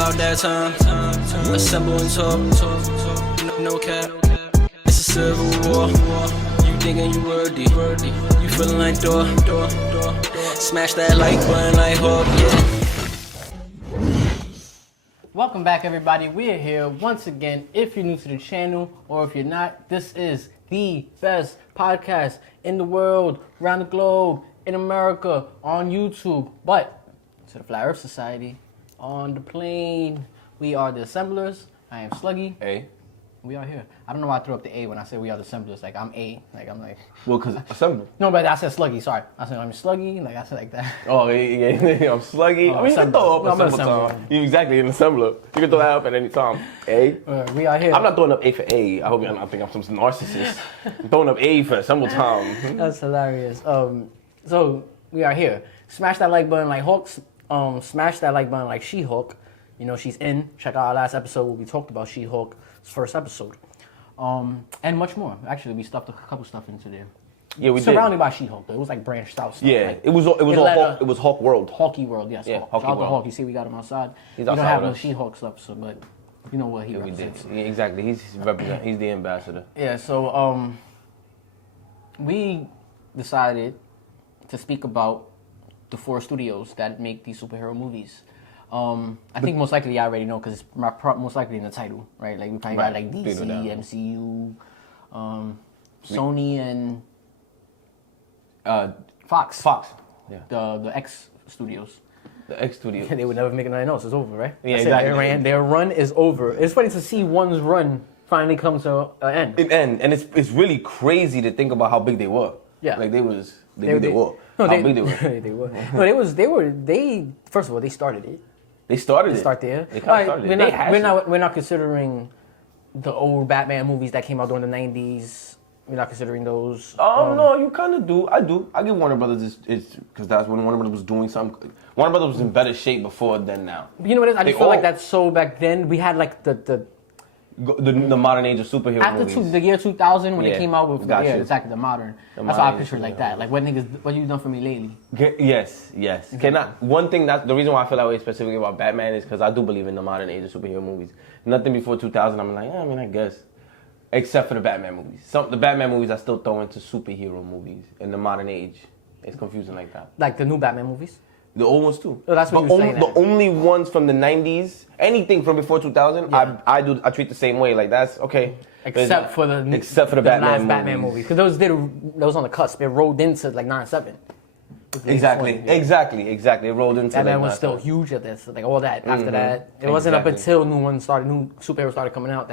about that time. Assemble and talk. No cap. It's a civil war. You thinking you worthy. You feeling like door. Smash that like button like Hawk, yeah. Welcome back, everybody. We are here once again. If you're new to the channel or if you're not, this is the best podcast in the world, around the globe, in America, on YouTube, but to the Flat Earth Society, on the plane. We are the Assemblers. I am Sluggy. A. We are here. I don't know why I threw up the A when I say we are the Assemblers. Like, I'm A. Like, I'm like... Well, because Assembler. No, but I said Sluggy, sorry. I said I'm Sluggy. Like, I said like that. Oh, yeah, I'm Sluggy. I mean, you can throw up AssembleTime. You exactly, an Assembler. You can throw that up at any time. A. We are here. I'm not throwing up A for A. I hope you're not thinking I'm some narcissist. I'm throwing up A for AssembleTime. That's hilarious. So, we are here. Smash that like button like Hawks. Smash that like button like She-Hulk. You know, she's in. Check out our last episode where we talked about She-Hulk's first episode. And much more. Actually, we stuffed a couple stuff into there. Yeah, we Surrounded by She-Hulk, though. It was like branched out stuff. Yeah, like, it was Hulk World. Hawky World, yes. Yeah, Shout Hawky out to World. Hawk. You see, we got him outside. He's we don't outside have with no us. She-Hulk stuff, so, but you know what he Yeah, we did. represents. Yeah, exactly. He's the ambassador. Yeah, so we decided to speak about the 4 studios that make these superhero movies. I think most likely I already know because it's most likely in the title, right? Like we probably got like DC, MCU, Sony, and Fox. Yeah. The X studios. The X Studio. They would never make anything else. It's over, right? Yeah, That's exactly. it. Their run is over. It's funny to see one's run finally come to an end. And it's really crazy to think about how big they were. Yeah. Like they were. No, How big they were. they were. No, they first of all, they started it. They started it. Start there. They kind of started it. We're not considering the old Batman movies that came out during the 90s. We're not considering those. Oh no, you kind of do. I do. I give Warner Brothers is because that's when Warner Brothers was doing something. Warner Brothers was in better shape before than now. You know what it is? I just feel like that's so back then. We had like the modern age of superhero movies. After the year 2000 when it came out with exactly the modern. That's how I picture it like that. Like what you done for me lately? Yes. One thing that's the reason why I feel that way specifically about Batman is because I do believe in the modern age of superhero movies. Nothing before 2000, I'm like, yeah, I mean, I guess. Except for the Batman movies. The Batman movies I still throw into superhero movies in the modern age. It's confusing like that. Like the new Batman movies? The old ones too. Oh, that's what you're saying. The only ones from the 90s, anything from before 2000, I treat the same way. Like that's okay. Except for the Batman last Batman movie. Because those on the cusp. It rolled into like 9/7. Exactly. It rolled into Batman was still huge at this. Like all that after that. It wasn't up until new superheroes started coming out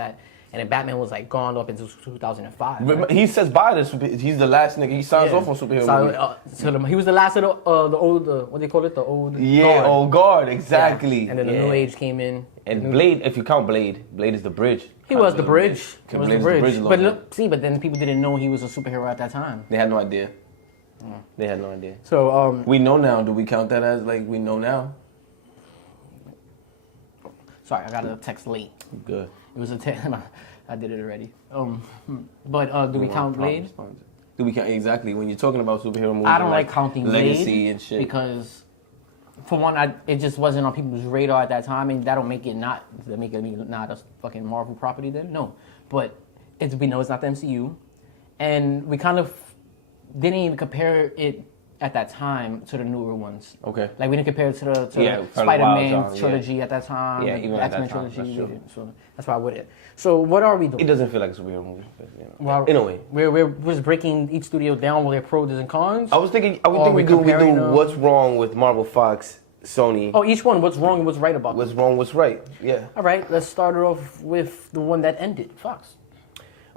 and then Batman was like gone up into 2005. Right? He says bye to he's the last nigga. He signs off on superhero movies. He was the last of the old, what do they call it? The old guard. Old guard, exactly. Yeah. And then the new age came in. And Blade, if you count Blade is the bridge. He was the bridge. He was the bridge. But look, but then people didn't know he was a superhero at that time. They had no idea. They had no idea. So we know now. Do we count that as like we know now? Sorry, I got a text late. Good. It was a text. I did it already. But do we count Blade? Do we count exactly when you're talking about superhero movies? I don't like counting legacy Blade and shit because, for one, it just wasn't on people's radar at that time, and that'll make it not a fucking Marvel property. Then no, but we know it's not the MCU, and we kind of didn't even compare it at that time to the newer ones. Okay. Like we didn't compare it to the Spider-Man trilogy at that time. Yeah, even the at X-Men that time. trilogy. That's true. So that's why I wouldn't. So what are we doing? It doesn't feel like a superhero movie. Well, in a way. We're just breaking each studio down with their pros and cons. I would think we do what's wrong with Marvel, Fox, Sony. Oh, each one. What's wrong and what's right about What's wrong, what's right. Yeah. All right, let's start it off with the one that ended, Fox.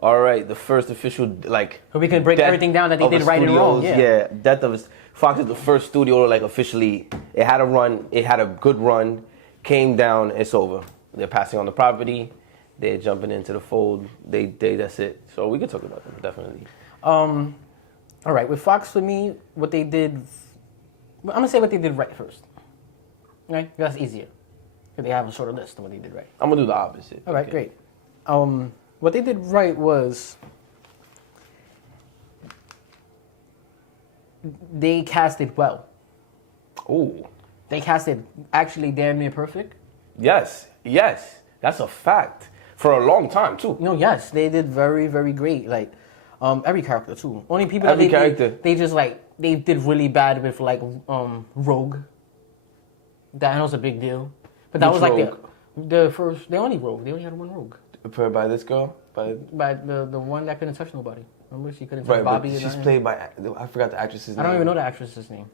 All right, the first official, like... So we can break everything down that they did right and wrong. Yeah, death of... Fox is the first studio, like, officially... It had a run, it had a good run, came down, it's over. They're passing on the property, they're jumping into the fold, that's it. So we could talk about them, definitely. All right, with Fox, for me, what they did... I'm going to say what they did right first. Right? That's easier. Because they have a shorter list of what they did right. I'm going to do the opposite. All right, great. What they did right was they casted well. Ooh. They casted actually damn near perfect. Yes, that's a fact. For a long time too. No, yes, they did very, very great. Like, every character too. Only people Every that character. they just like they did really bad with like Rogue. That was a big deal. But that Which was like Rogue? the first. They only Rogue. They only had one Rogue. Played by this girl, By the one that couldn't touch nobody. Remember, she couldn't touch right. Bobby. But and she's nothing? played by. I forgot the actress's name. I don't even know the actress's name.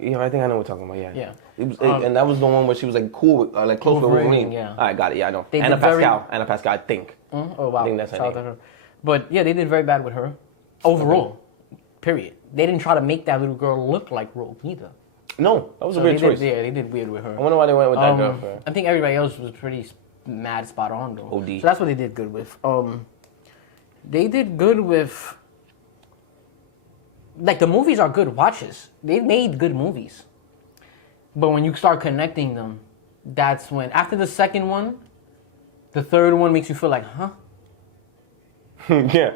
Yeah, I think I know what we're talking about. Yeah. Yeah. It was, and that was the one where she was like cool, with, like close with Wolverine, Wolverine. yeah. All right, got it. Yeah, I know. They Anna did very- Pascal. Anna Pascal, I think. Oh wow! I think that's her Shout out name. to her. But yeah, they did very bad with her. Overall, period. They didn't try to make that little girl look like Rogue either. No, that was a So weird they did- choice. Yeah, they did weird with her. I wonder why they went with that girl. I think everybody else was pretty mad spot on though. OD. So that's what they did good with. They did good with. Like the movies are good watches. They made good movies. But when you start connecting them, that's when after the second one, the third one makes you feel like, huh? Yeah,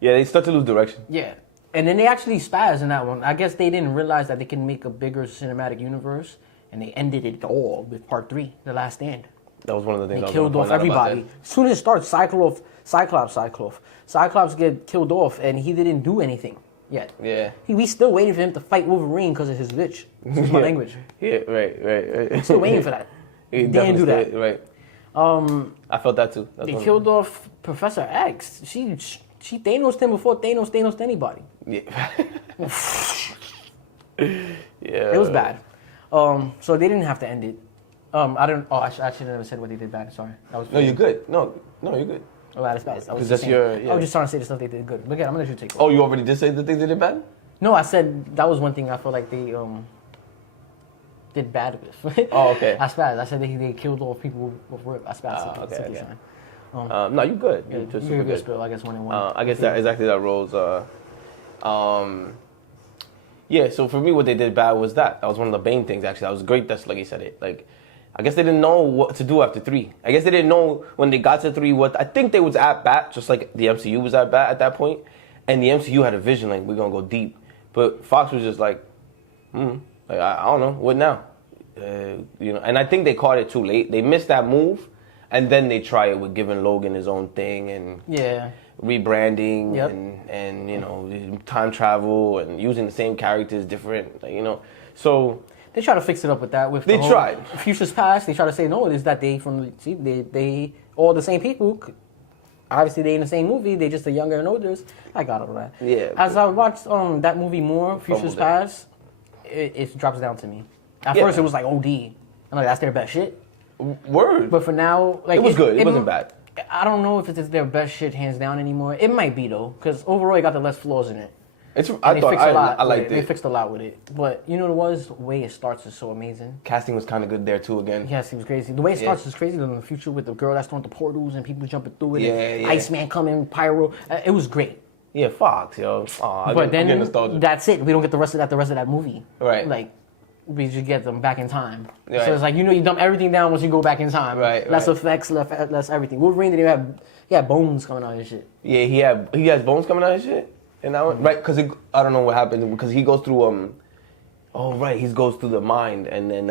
they start to lose direction. Yeah. And then they actually spaz in that one. I guess they didn't realize that they can make a bigger cinematic universe, and they ended it all with part 3, The Last Stand. That was one of the things. They I was killed gonna off point out about everybody. As soon as it starts, Cyclops get killed off, and he didn't do anything yet. that. Yeah. We still waiting for him to fight Wolverine because of his bitch. Excuse my Yeah. language. Yeah, right. Still waiting for that. He Didn't definitely do that. did, right. I felt that too. That's They one- killed off Professor X. She Thanos'd him before Thanos'd anybody. Yeah. Yeah. It was bad. So they didn't have to end it. I don't. Oh, I should have never said what they did bad. Sorry. That was. No, you're good. No, you're good. Oh, that's bad. I was 'Cause just that's saying- your- yeah. I was just trying to say the stuff they did good. But again, I'm gonna let you take over. Oh, you already did say the things they did bad? No, I said that was one thing I feel like they did bad with. Oh, okay. I spazzed. I said they killed all people with rip. I spazzed. Okay, Simply okay. fine. No, you good. Yeah, You're just you super give your good. spill, I guess, one and one. I guess that exactly that rolls. Yeah. So for me, what they did bad was that. That was one of the main things. Actually, that was great. That's like you said it. Like, I guess they didn't know what to do after 3. I guess they didn't know when they got to 3 what. I think they was at bat, just like the MCU was at bat at that point, and the MCU had a vision like we're gonna go deep, but Fox was just like, like I don't know what now, And I think they caught it too late. They missed that move, and then they try it with giving Logan his own thing and Yeah. rebranding Yep. and time travel and using the same characters different, so They try to fix it up with that. With They the whole tried. Futures Past. They try to say no. It is that they all the same people. Obviously, they in the same movie. They just the younger and older. I got all that. Yeah, As I watched that movie more, Futures Fumbled it. Past, it drops down to me. At Yeah. first, it was like OD. I'm like, that's their best shit. word. But for now, like It was good. It wasn't bad. I don't know if it's their best shit hands down anymore. It might be though, because overall, it got the less flaws in it. I They thought fixed a lot. I liked They it. fixed a lot with it. But you know what it was? The way it starts is so amazing. Casting was kind of good there too. Again, Yes, it was crazy. The way it Yeah. starts is crazy. In the future with the girl that's throwing the portals and people jumping through it. Yeah, and yeah. Iceman coming, pyro. It was great. Yeah, Fox, yo. I'm But getting then nostalgic. that's it. We don't get the rest of that movie. Right. Like, we just get them back in time. Right. So it's like, you dump everything down once you go back in time. Right, Less right. effects, less everything. Wolverine didn't even he had bones coming out and shit. Yeah, he has bones coming out and shit. And that one, right? Because I don't know what happened because he goes through Oh right, he goes through the mind, and then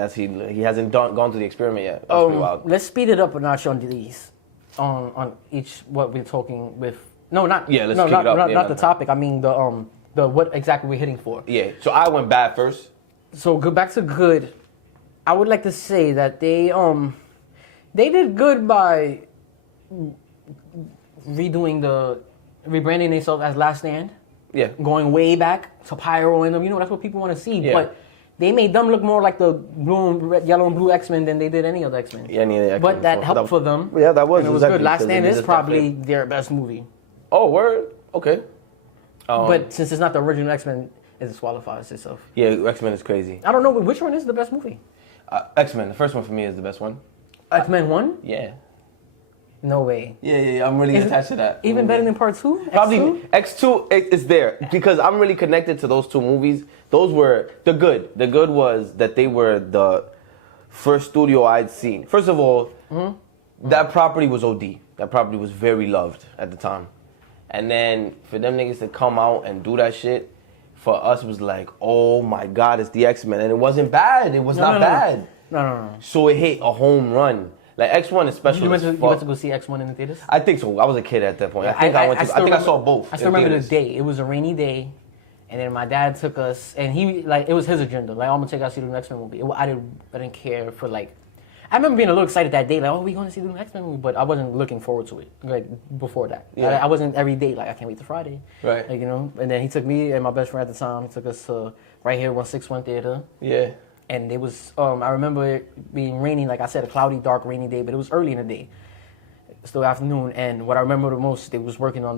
he hasn't gone through the experiment yet. That's pretty wild. Let's speed it up a notch on these. On each what we're talking with. No, not Yeah, let's no, kick not, it up. not, Yeah, not no, the no. topic. I mean the what exactly we're hitting for. Yeah, so I went bad first. So go back to good. I would like to say that they did good by rebranding themselves as Last Stand, Yeah, going way back to Pyro and them. That's what people want to see. Yeah. But they made them look more like the yellow and blue X-Men than they did any other X-Men. yeah, yeah. But that helped for them. Yeah, that was And it was exactly, good. Last because Stand they is did that probably fit. their best movie. Oh, word. Okay. But since it's not the original X-Men, it disqualifies itself. Yeah, X-Men is crazy. I don't know, but which one is the best movie? X-Men, the first one for me is the best one. X-Men 1? Yeah. No way. Yeah, I'm really Is it attached to that. Even better than Part 2? Probably X2? X2 is there because I'm really connected to those two movies. Those were the good. The good was that they were the first studio I'd seen. First of all, that property was OD. That property was very loved at the time. And then for them niggas to come out and do that shit, for us was like, oh my God, it's the X-Men. And it wasn't bad. It was not bad. No. So it hit a home run. Like X1 is special. You went as to fuck. go see X1 in the theaters? I think so. I was a kid at that point. I think I saw both. I still remember the day. It was a rainy day, and then my dad took us, and he it was his agenda. Like, I'm gonna take us to see the X-Men movie. I didn't care for like. I remember being a little excited that day, like, oh, we going to see the X-Men movie, but I wasn't looking forward to it like before that. Yeah. I wasn't every day like I can't wait till Friday. Right. Like, you know, and then he took me and my best friend at the time. He took us to right here 161 Theater. Yeah. And it was, I remember it being rainy, like I said, a cloudy, dark, rainy day, but it was early in the day. Still afternoon, and what I remember the most, they was working on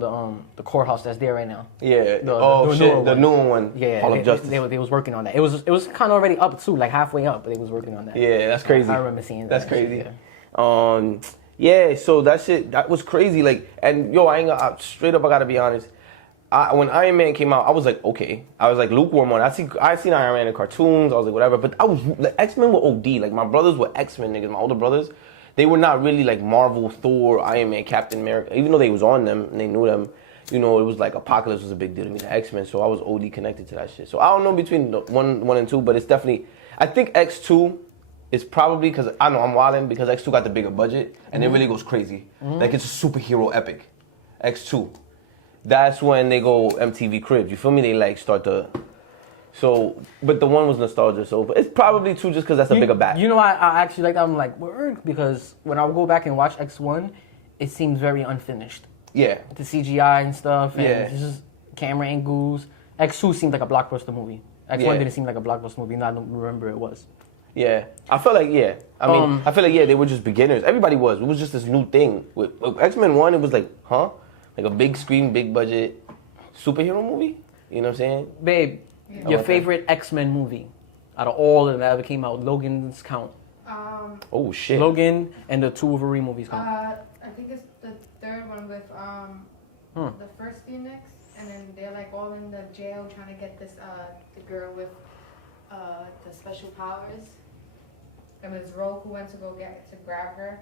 the courthouse that's there right now. Yeah. The new one. Yeah, Hall of Justice. they was working on that. It was kind of already up too, like halfway up, but they was working on that. Yeah, that's crazy. I remember seeing that. That's crazy. Yeah. Yeah, so that was crazy. Like, and yo, straight up, I gotta be honest. When Iron Man came out, I was like, okay. I was like lukewarm on it. I seen Iron Man in cartoons. I was like, whatever. But X-Men were OD. Like, my brothers were X-Men niggas. My older brothers, they were not really like Marvel, Thor, Iron Man, Captain America. Even though they was on them and they knew them, you know, it was like Apocalypse was a big deal to me. The X-Men, so I was OD connected to that shit. So I don't know between the one and two, but it's definitely. I think X2 is probably because I know I'm wilding because X2 got the bigger budget and it really goes crazy. Like, it's a superhero epic. X2. That's when they go MTV Cribs. You feel me? They like start to. So, but the one was nostalgia. So, but it's probably two just because that's a bigger bat. You know, I actually like that. I'm like, word, because when I go back and watch X1, it seems very unfinished. Yeah. The CGI and stuff, and Yeah. just camera angles. X2 seemed like a blockbuster movie. X1 Yeah. didn't seem like a blockbuster movie. Now I don't remember it was. Yeah. I felt like, yeah. I mean, I feel like, yeah, they were just beginners. Everybody was. It was just this new thing. With X-Men 1, it was like, huh? Like a big screen, big budget superhero movie? You know what I'm saying? Babe, your favorite X-Men movie out of all of them that ever came out, Logan's count. Oh, shit. Logan and the two Wolverine movies count. I think it's the third one with the first Phoenix, and then they're like all in the jail trying to get this the girl with the special powers. And it was Rogue who went to grab her.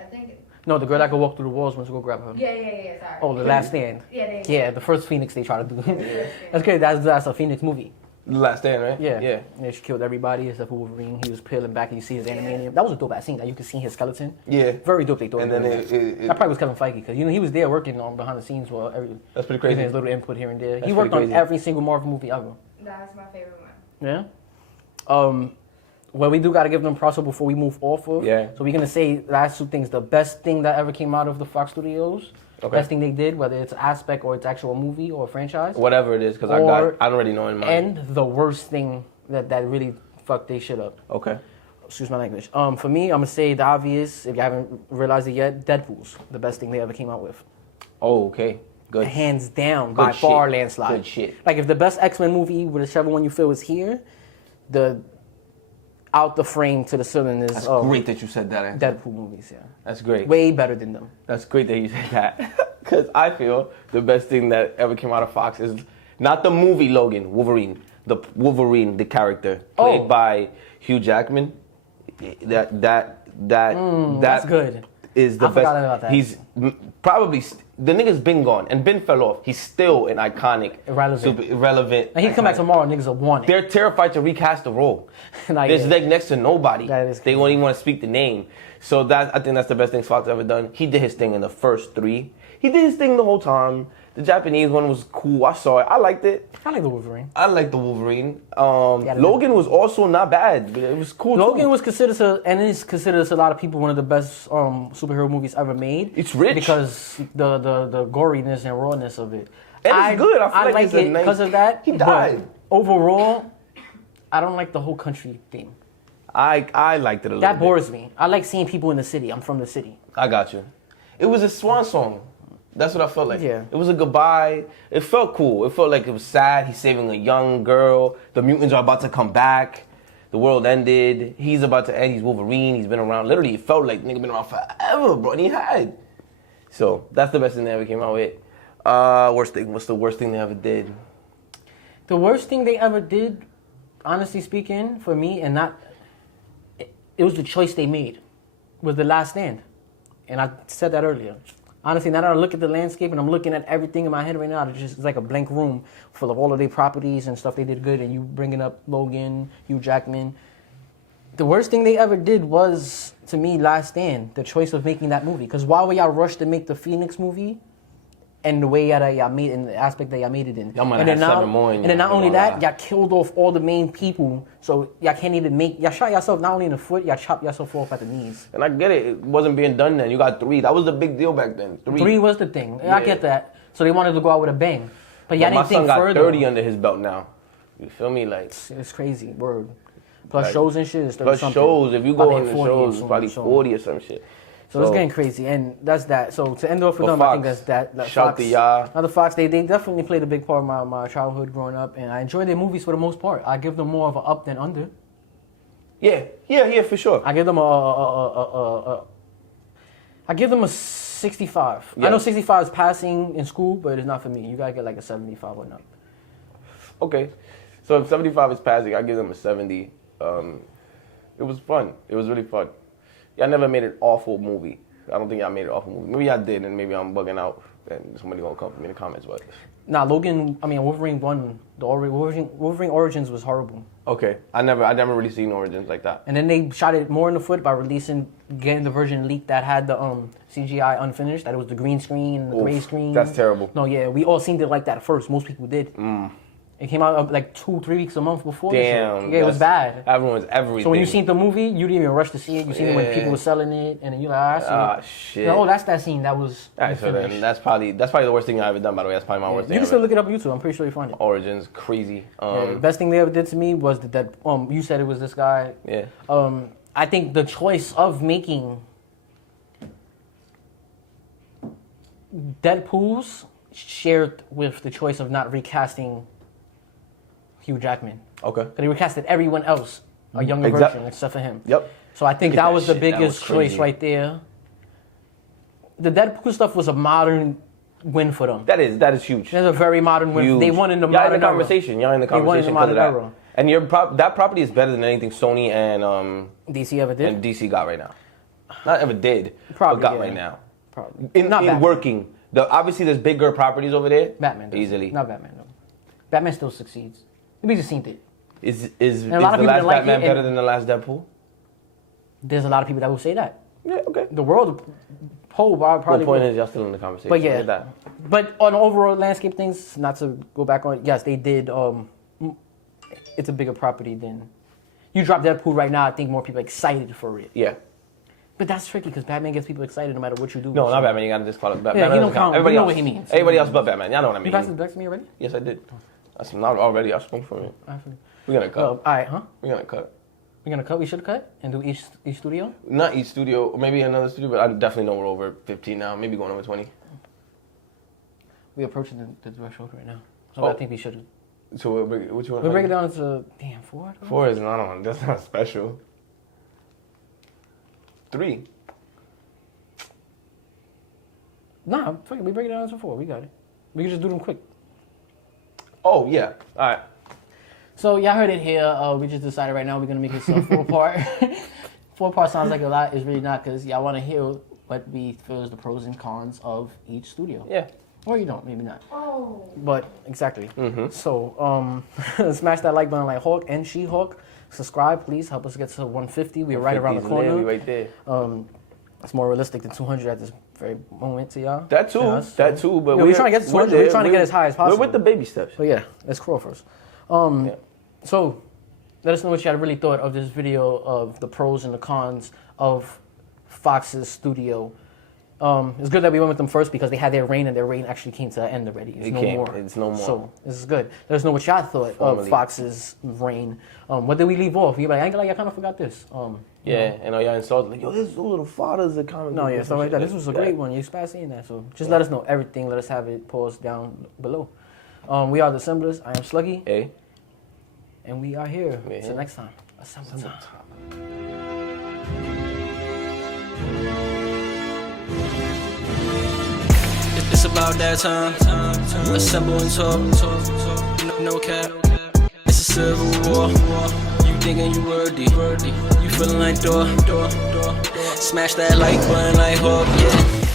I think. No, the girl that could walk through the walls went to go grab her. Yeah. Sorry. Oh, The Last Stand. Yeah. The first Phoenix they tried to do. That's good. That's a Phoenix movie. The Last Stand, right? Yeah. And she killed everybody except for Wolverine. He was peeling back and you see his animanium. That was a dope ass scene. That you could see his skeleton. Yeah. Very dope they thought. And then that probably was Kevin Feige because you know he was there working on behind the scenes for that's pretty crazy. giving his little input here and there. That's he worked pretty on crazy. every single Marvel movie ever. That's my favorite one. Yeah. Well, we do got to give them props before we move off of. Yeah. So we're gonna say last two things. The best thing that ever came out of the Fox Studios. Okay. Best thing they did, whether it's an aspect or it's actual movie or a franchise. Whatever it is, because I don't already know in mind. And the worst thing that really fucked they shit up. Okay. Excuse my language. For me, I'm gonna say the obvious. If you haven't realized it yet, Deadpool's the best thing they ever came out with. Oh, okay. Good. Hands down, Good by shit. far, landslide. Good shit. Like if the best X-Men movie, whichever one you feel is here, the out the frame to the ceiling is That's great that you said that. Anthony. Deadpool movies. Yeah, That's great. way better than them. That's great that you said that. Because I feel the best thing that ever came out of Fox is not the movie Logan, Wolverine. The Wolverine, the character, played by Hugh Jackman. That's good. Is the I best. forgot about that. He's probably the nigga's been gone and been fell off. He's still an iconic, irrelevant. And he come back tomorrow, niggas will want it. They're terrified to recast the role. There's like next to nobody. That is they won't even want to speak the name. So I think that's the best thing Fox ever done. He did his thing in the first three. He did his thing the whole time. The Japanese one was cool. I saw it. I liked it. I like the Wolverine. I like the Wolverine. Logan was also not bad. But it was cool. Logan was considered and is considered to a lot of people one of the best superhero movies ever made. It's rich because the goriness and rawness of it. And it's good. I feel like it's it because of that. He died. But overall, I don't like the whole country thing. I liked it a little bit. That bores me. I like seeing people in the city. I'm from the city. I got you. It was a swan song. That's what I felt like. Yeah. It was a goodbye. It felt cool. It felt like it was sad. He's saving a young girl. The mutants are about to come back. The world ended. He's about to end. He's Wolverine. He's been around. Literally, it felt like nigga been around forever, bro. And he had. So that's the best thing they ever came out with. Worst thing. What's the worst thing they ever did? The worst thing they ever did, honestly speaking, for me, and not, it was the choice they made, was The Last Stand. And I said that earlier. Honestly, now that I look at the landscape and I'm looking at everything in my head right now, it's like a blank room full of all of their properties and stuff they did good. And you bringing up Logan, Hugh Jackman. The worst thing they ever did was, to me, Last Stand. The choice of making that movie. Because why would y'all rush to make the Phoenix movie? And the way y'all made, and the aspect that y'all made it in. Y'all might have 7 more. And then not only that, y'all killed off all the main people, so y'all can't even make. Y'all shot yourself not only in the foot, y'all chopped yourself off at the knees. And I get it. It wasn't being done then. You got 3. That was the big deal back then. 3. 3 was the thing. I get that. So they wanted to go out with a bang, but y'all didn't think further. My son got 30 further. under his belt now. You feel me? Like It's crazy. Word. Plus shows and shit. It's plus something. shows. If you go on the 40 shows, or it's probably so. 40 or some shit. So it's getting crazy, and that's that. So to end off with But them, I think Fox, that's that. shout Fox, to y'all. Now the Fox, they definitely played a big part of my childhood growing up, and I enjoy their movies for the most part. I give them more of an up than under. Yeah, for sure. I give them I give them a 65. Yeah. I know 65 is passing in school, but it's not for me. You gotta get like a 75 or not. Okay, so if 75 is passing, I give them a 70. It was fun. It was really fun. Y'all never made an awful movie. I don't think y'all made an awful movie. Maybe y'all did, and maybe I'm bugging out, and somebody gonna come for me in the comments, but... Nah, Wolverine 1, Wolverine Origins was horrible. Okay, I never really seen Origins like that. And then they shot it more in the foot by getting the version leaked that had the CGI unfinished, that it was the green screen and the gray screen. That's terrible. No, yeah, we all seen it like that at first. Most people did. It came out like 2-3 weeks a month before. Damn. Yeah, it was bad. Everyone's everything. So when you seen the movie, you didn't even rush to see it. You seen it when people were selling it, and then you're like, I see it. Shit. Oh, that's that scene that was. Alright, so then that's probably the worst thing I've ever done. By the way, that's probably my worst thing. You can ever. still look it up on YouTube. I'm pretty sure you find it. Origins, crazy. The best thing they ever did to me was that you said it was this guy. Yeah. I think the choice of making Deadpool's shared with the choice of not recasting Hugh Jackman. Okay. Because they recasted everyone else, a younger version, except for him. Yep. So I think Look at that was the shit. That biggest was choice crazy. right there. The Deadpool stuff was a modern win for them. That is huge. That's a very modern win. Huge. They won in the Y'all modern in the conversation. Y'all in the They won in the conversation because of modern that. era. And that property is better than anything Sony and DC ever did. and DC got right now. Not ever did, Probably, but got yeah. right now. Probably. In Batman. working. Obviously, there's bigger properties over there. Batman does. Easily. Not Batman, though. Batman still succeeds. We just seen it. Is a the lot of people last that like Batman it, better and- than the last Deadpool? There's a lot of people that will say that. Yeah, okay. The world whole probably. The point is, y'all still in the conversation. But yeah, Look at that. but on overall landscape things, not to go back on. Yes, they did. It's a bigger property than. You drop Deadpool right now, I think more people are excited for it. Yeah. But that's tricky because Batman gets people excited no matter what you do. No, So- not Batman. You gotta just call it Batman. Yeah, he Batman don't doesn't count. Everybody You know else. what he means. Everybody else but Batman. Y'all know what I You mean. passed it back to me already? Yes, I did. That's not already. I spoke from it. Actually. We're gonna cut. All right, huh? We're gonna cut. We're gonna cut. We should cut and do each studio. Not each studio, maybe another studio, but I definitely know we're over 15 now. Maybe going over 20. We're approaching the threshold right now, so Oh. I think we should. So which one? We'll break it down to 4. though? 4 is not on. That's not special. 3. Nah, fuck it. We break it down to 4. We got it. We can just do them quick. Oh yeah. All right. So y'all heard it here. We just decided right now we're gonna make it a 4-part. 4-part sounds like a lot. It's really not because y'all want to hear what we feel is the pros and cons of each studio. Yeah. Or you don't, maybe not. Oh. But exactly. Mm-hmm. So smash that like button like Hawk and She-Hulk. Subscribe, please. Help us get to 150. We're right around the 50's literally corner. right there. It's more realistic than 200 at this very moment to y'all. That too. To us. That too. But Yeah, we're trying to get to 200. We're trying to get as high as possible. We're with the baby steps. But yeah, let's crawl first. Yeah. So, let us know what you had really thought of this video of the pros and the cons of Fox's studio. It's good that we went with them first because they had their reign and their reign actually came to an end already. It's no more. It's no more. So this is good. Let us know what y'all thought of Formally. Fox's reign. What did we leave off? You're like, I ain't gonna lie, I kind of forgot this. Yeah, and all y'all insulted like, yo, this little father's a comic. No, book yeah, and stuff like shit. that. This was a great one. You spaz seeing that. So just let us know everything. Let us have it paused down below. We are the Assemblers. I am Sluggy. Hey. And we are here. We're Till here. next time. Assemble time. It's about that time. Assemble and talk. No cap. It's a civil war. You thinking you worthy. You feeling like door. Smash that like button like Hawk. Yeah.